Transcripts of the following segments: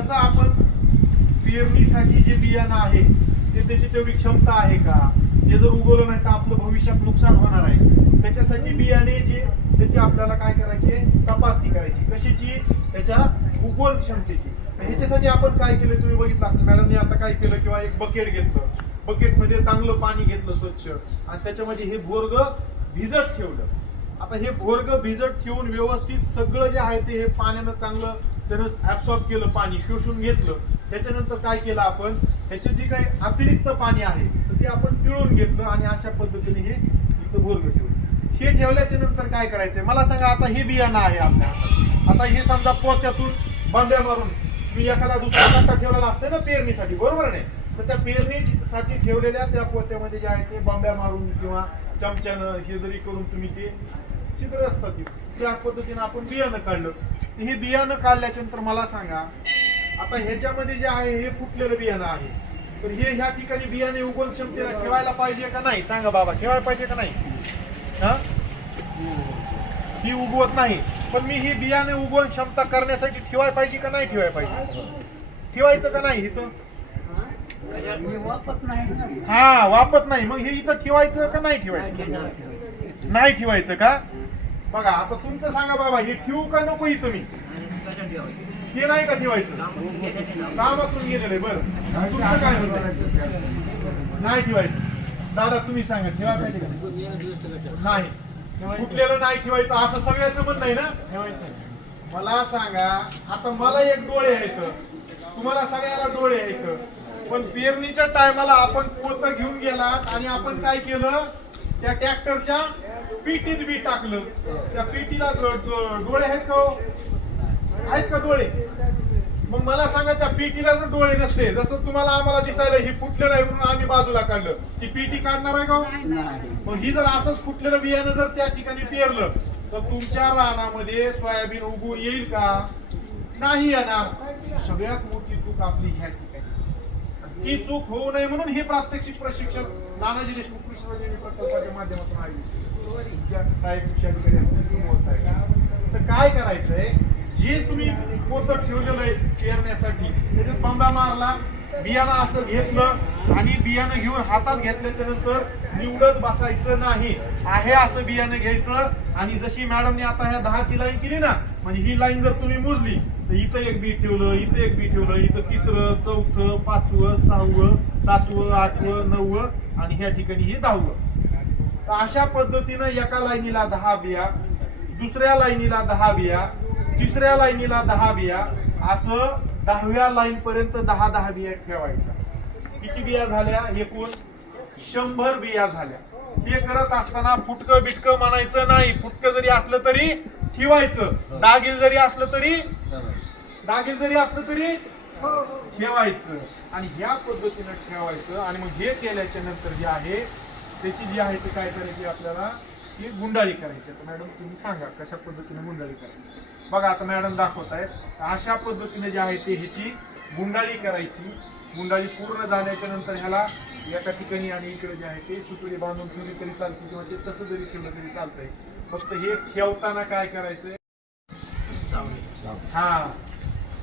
कसं आपण पेरणीसाठी जे बियाणं आहे ते त्याची तेवढी क्षमता आहे का, ते जर उगवलं नाही तर आपलं भविष्यात नुकसान होणार आहे. त्याच्यासाठी बियाणे जे त्याची आपल्याला काय करायचे, तपासणी करायची कशाची, त्याच्या उगवण क्षमतेची. ह्याच्यासाठी आपण काय केलं तुम्ही बघितलं असेल, मॅडमने आता काय केलं, किंवा एक बकेट घेतलं, बकेटमध्ये चांगलं पाणी घेतलं स्वच्छ आणि त्याच्यामध्ये हे भोरग भिजत ठेवलं. आता हे भोरग भिजत ठेवून व्यवस्थित सगळं जे आहे ते हे पाण्यानं चांगलं त्यानं ऍब्सॉर्ब केलं, पाणी शोषून घेतलं. त्याच्यानंतर काय केलं आपण, ह्याचे जे काही अतिरिक्त पाणी आहे तर ते आपण पिळून घेतलं आणि अशा पद्धतीने हे इथं भोरग ठेवलं. हे ठेवल्याच्या नंतर काय करायचंय मला सांगा. आता हे बियाणं आहे आपल्या हातात. आता हे समजा पोत्यातून बांब्या मारून मी एखादा दुसरा कट्टा ठेवलेला असते ना पेरणीसाठी, बरोबर नाही, तर त्या पेरणीसाठी ठेवलेल्या त्या पोत्यामध्ये जे आहे ते बांब्या मारून किंवा चमच्यानं हे जरी करून तुम्ही ते छिद्र असतात त्या पद्धतीने आपण बियाणं काढलं. हे बियाणं काढल्याच्या नंतर मला सांगा, आता ह्याच्यामध्ये जे आहे हे फुटलेलं बियाणं आहे, तर हे ह्या ठिकाणी बियाणे उगवण क्षमतेला ठेवायला पाहिजे का नाही, सांगा बाबा, ठेवायला पाहिजे का नाही? हा, ही उगवत नाही, पण मी ही बियाणे उगवण क्षमता करण्यासाठी ठेवायला पाहिजे का नाही ठेवायला पाहिजे? ठेवायचं का नाही इथं? हा, वापत नाही, मग हे इथं ठेवायचं का नाही ठेवायचं? नाही ठेवायचं का? बघा आता तुमचं सांगा बाबा, हे ठेवू का नको इथं? मी हे नाही का ठेवायचं? कामातून गेलेलं आहे. बरं, तुमचं काय होतं? नाही ठेवायचं. दादा तुम्ही सांगा, ठेवायला पाहिजे का नाही? कुठलेलं नाही ठेवायचं असं सगळ्याचं म्हणणं आहे ना? ठेवायचं. मला सांगा, आता मला एक डोळे आहेत, तुम्हाला सगळ्याला डोळे आहेत, पण पेरणीच्या टायमाला आपण पोतं घेऊन गेलात आणि आपण काय केलं, त्या ट्रॅक्टरच्या पिटीत बी टाकलं. त्या पिटीला डोळे आहेत का? आहेत का डोळे? मग मला सांगा, त्या पीटीला जर डोळे नसले, जसं तुम्हाला आम्हाला दिसायला ही फुटलेलं आहे म्हणून आम्ही बाजूला काढलं, ती पीटी काढणार आहे का? मग ही जर असंच फुटलेलं बियाणं जर त्या ठिकाणी पेरलं तर तुमच्या रानामध्ये सोयाबीन उगवून येईल का? नाही येणार. सगळ्यात मोठी चूक आपली ह्या ठिकाणी. ही चूक होऊ नये म्हणून हे प्रात्यक्षिक प्रशिक्षण नानाजी देशमुख कृषी प्रकल्पाच्या माध्यमातून आहे. तर काय करायचंय, जे तुम्ही पोतं ठेवलेलं आहे पेरण्यासाठी त्याच्यात बंबा मारला, बियाणं असं घेतलं आणि बियाणं घेऊन हातात घेतल्याच्या नंतर निवडत बसायचं नाही. आहे असं बियाणं घ्यायचं आणि जशी मॅडमने आता ह्या 10ची लाईन केली ना, म्हणजे ही लाईन जर तुम्ही मोजली तर इथं एक बी ठेवलं, इथं एक बी ठेवलं, इथं तिसरं, चौथं, 5वं, 6वं, 7वं, 8वं, 9वं आणि ह्या ठिकाणी हे 10वं. तर अशा पद्धतीनं एका लाईनीला 10 बिया, दुसऱ्या लाईनीला 10 बिया, तिसऱ्या लाईनीला 10 बिया, असं 10व्या लाईन पर्यंत 10-10 बिया ठेवायच्या. किती बिया झाल्या? एकूण 100 बिया झाल्या. हे करत असताना फुटकं बिटकं म्हणायचं नाही. फुटकं जरी असलं तरी ठेवायचं, डागील जरी असलं तरी ठेवायचं आणि ह्या पद्धतीनं ठेवायचं. आणि मग हे केल्याच्या नंतर जे आहे त्याची जी आहे ती काय करायची आपल्याला, ही गुंडाळी करायची. तर मॅडम तुम्ही सांगा कशा पद्धतीने गुंडाळी करायची. बघा आता मॅडम दाखवत आहेत, अशा पद्धतीने जे आहे ते ह्याची गुंडाळी करायची. गुंडाळी पूर्ण झाल्याच्या नंतर ह्याला एका ठिकाणी आणि इकडे जे आहे ते सुतळी बांधून ठेवली तरी चालते किंवा ते तसं जरी ठेवलं तरी चालतंय. फक्त हे ठेवताना काय करायचंय, हा,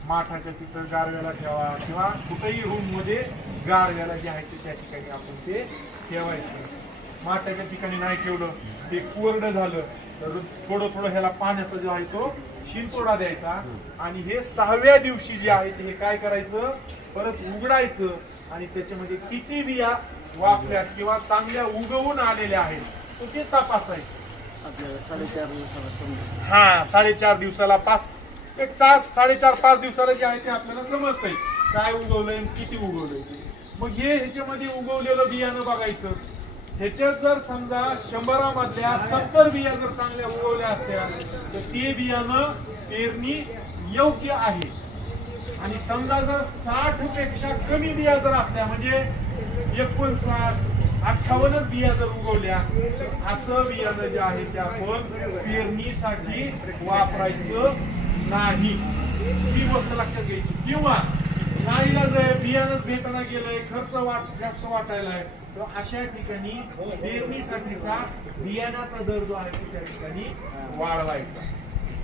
माठाच्या तिथं गारव्याला ठेवा किंवा कुठेही रूम मध्ये गारव्याला जे आहे ते त्या ठिकाणी आपण ते ठेवायचं. माठाच्या ठिकाणी नाही ठेवलं, ते कोरडं झालं तर थोडं थोडं ह्याला पाण्याचा जो आहे तो शिंतोडा द्यायचा. आणि हे 6व्या दिवशी जे आहे ते काय करायचं, परत उघडायचं आणि त्याच्यामध्ये किती बिया वापल्यात किंवा चांगल्या उगवून आलेल्या आहेत तो ते तपासायचं. 4.5 दिवसाला 4.5-5 दिवसाला जे आहे ते आपल्याला समजतंय काय उगवलंय किती उगवलंय. मग हे ह्याच्यामध्ये उगवलेलं बियाणं बघायचं. ह्याच्यात जर समजा 100 मधल्या 70 बिया जर चांगल्या उगवल्या असत्या तर ते बियाणं पेरणी योग्य आहे. आणि समजा जर 60 पेक्षा कमी बिया जर असल्या, म्हणजे 59-58 बिया जर उगवल्या, असं बियाणं जे आहे ते आपण पेरणीसाठी वापरायचं नाही. ही गोष्ट लक्षात घ्यायची. किंवा नाहीला जर बियाणंच भेटायला गेलंय, खर्च जास्त वाटायला आहे, तर अशा ठिकाणी पेरणीसाठीचा बियाणाचा दर जो आहे त्या ठिकाणी वाढवायचा.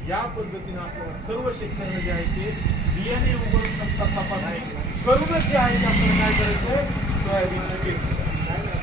या पद्धतीने आपल्याला सर्व शेतकऱ्यांना जे आहे ते बियाणे उगवून तपास करूनच जे आहे ते आपल्याला काय करायचं, सोयाबीनचं पेरणी करायची.